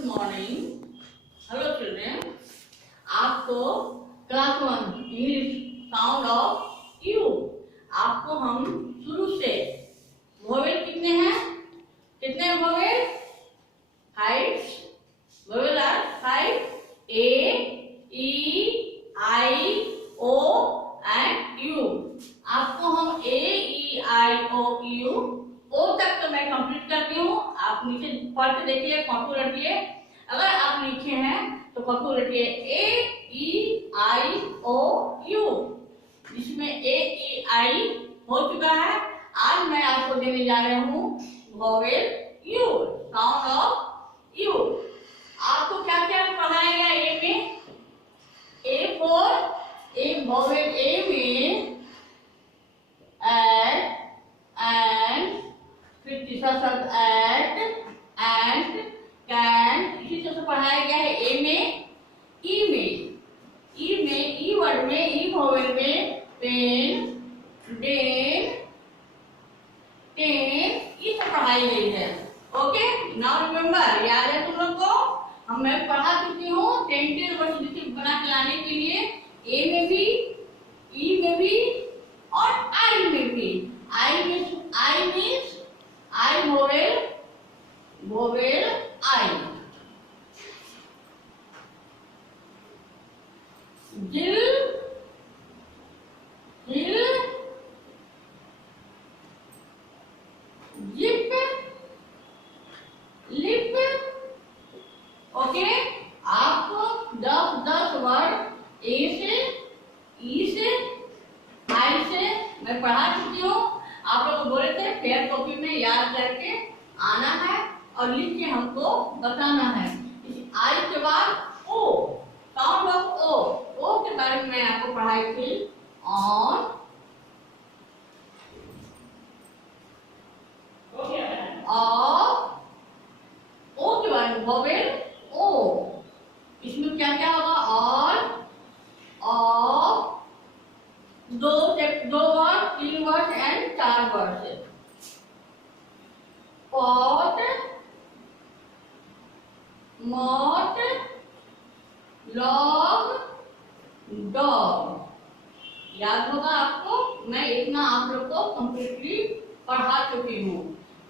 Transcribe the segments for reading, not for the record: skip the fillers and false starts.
Good morning. Hello children. आपको class 1 English sound of U, आपको हम शुरू से वोवेल कितने हैं, कितने vowel? 5 vowel are 5 A E I O and U. आपको हम ए ई आई ओ यू ओ तक तो मैं कंप्लीट करती हूँ। आप नीचे पढ़ के देखिए, कॉपी रटिए। अगर आप लिखे हैं तो copy रटिए A E I O you, जिसमें ए ई आई हो चुका है। आज मैं आपको देने जा रहा हूँ vowel you, sound of U. आपको क्या क्या पढ़ाया गया ए में? ए फॉर ए, वोवेल ए में एट एंड, फिर तीसरा शब्द एट एंड कैन, इसी तरह से पढ़ाया गया है। ए में ई में, ई में ई वर्ड में, ई वोवेल में पेन डेन टेन, ये सब पढ़ाई गई है। ओके, नाउ रिमेम्बर, याद है तुम लोग को? हम मैं पढ़ा चुकी हूँ 10 वर्ड बना के लाने के लिए। ए में भी, ई में भी और आई में भी। I means I vowel, vowel I. Jill hill zip lip. Okay, आपको 10 वर्ड ए से, ई से, आई से मैं पढ़ा चुकी हूँ। आप लोग बोले थे फेयर कॉपी में याद करके आना है और लिख के हमको बताना है। इस आई के बाद ओ, साउंड ऑफ ओ, ओ के बारे में मैं आपको पढ़ाई थी। ऑन, ऑफ, ओ के बारे में वोवेल ओ। इसमें क्या क्या होगा? ऑन, ऑफ, दो वर्ड, 3 वर्ड एंड 4 वर्ड से। Pot, mot, log, dog. याद होगा आपको? मैं इतना आप लोग को कंप्लीटली पढ़ा चुकी हूँ।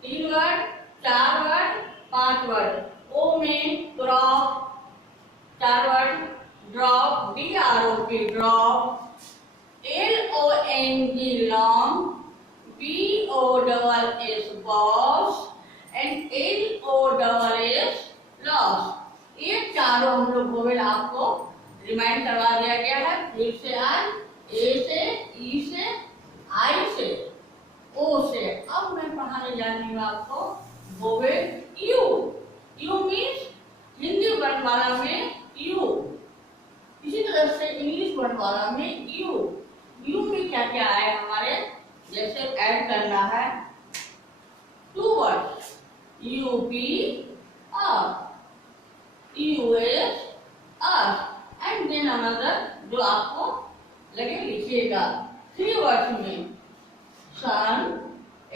3 वर्ड, 4 वर्ड, 5 वर्ड। ओ में drop, 4 word, drop, DROP drop, LONG long, BOSS boss and LOSS loss। ये चारों हम लोग वोवेल आपको रिमाइंड करवा दिया गया है। फिर से आज ए से, ई से, आई से, ओ से। अब मैं पढ़ाने जा रही हूँ आपको vowel you. You means Hindi वर्णमाला में यू, इसी तरह से इंग्लिश वर्णमाला में यू। यू में क्या क्या आए हमारे? जैसे ऐड करना है 2 words, U P up, U S us and then another, जो आपको लगे लिखिएगा। 3 वर्ड्स में sun,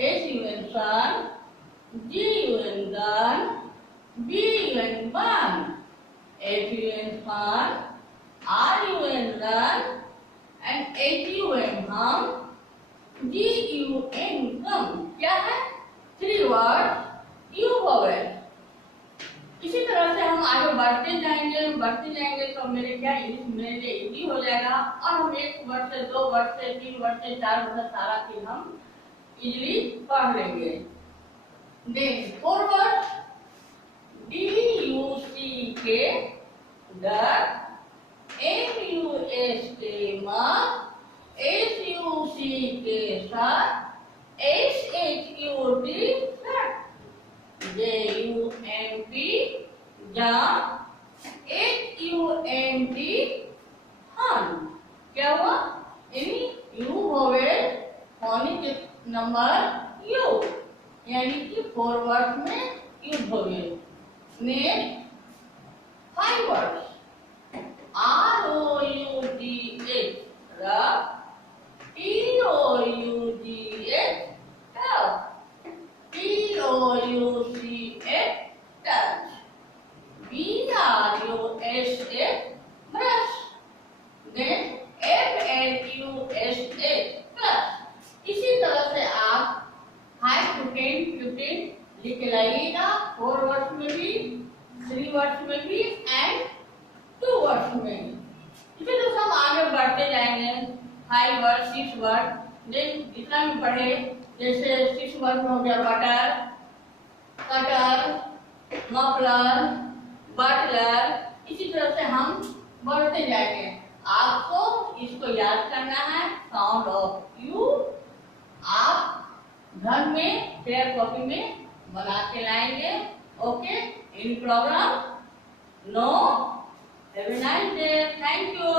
SUN sun, GUN gun, BUN bun, FUN fun, RUN run and HUM hum, GUN come. क्या है? 3 वर्ड यू वोवेल। इसी तरह से हम आगे बढ़ते जाएंगे तो मेरे क्या इंग्लिश मेरे लिए इजी हो जाएगा और हम 1 वर्ड से, 2 वर्ड से, 3 वर्ड से, 4 वर्ड से सारा चीज हम इजीली पढ़ लेंगे। Then 4 word DUCK duck, MUSK मक, SUCK सक, SHUT shut, JUMP jump, HUNT हन। क्या हुआ? You vowel phonic number you, यानी कि 4 वर्ड में you vowel. Next 5 words ROUGH rough, TOUGH tough, TOUCH touch, लिख के लाइएगा 4 वर्ड्स में भी, 3 वर्ड्स में भी एंड 2 वर्ड्स में भी। फिर तो हम आगे बढ़ते जाएंगे 5 वर्ड 6 वर्ड, देन जितना भी पढ़े, जैसे 6 वर्ड में हो गया बटर, कटर, मफलर, बटलर, इसी तरह से हम बढ़ते जाएंगे। आपको इसको याद करना है, साउंड ऑफ यू आप घर में फेयर कॉपी में बना के लाएंगे। ओके, इन problem no. Have a nice day, thank you.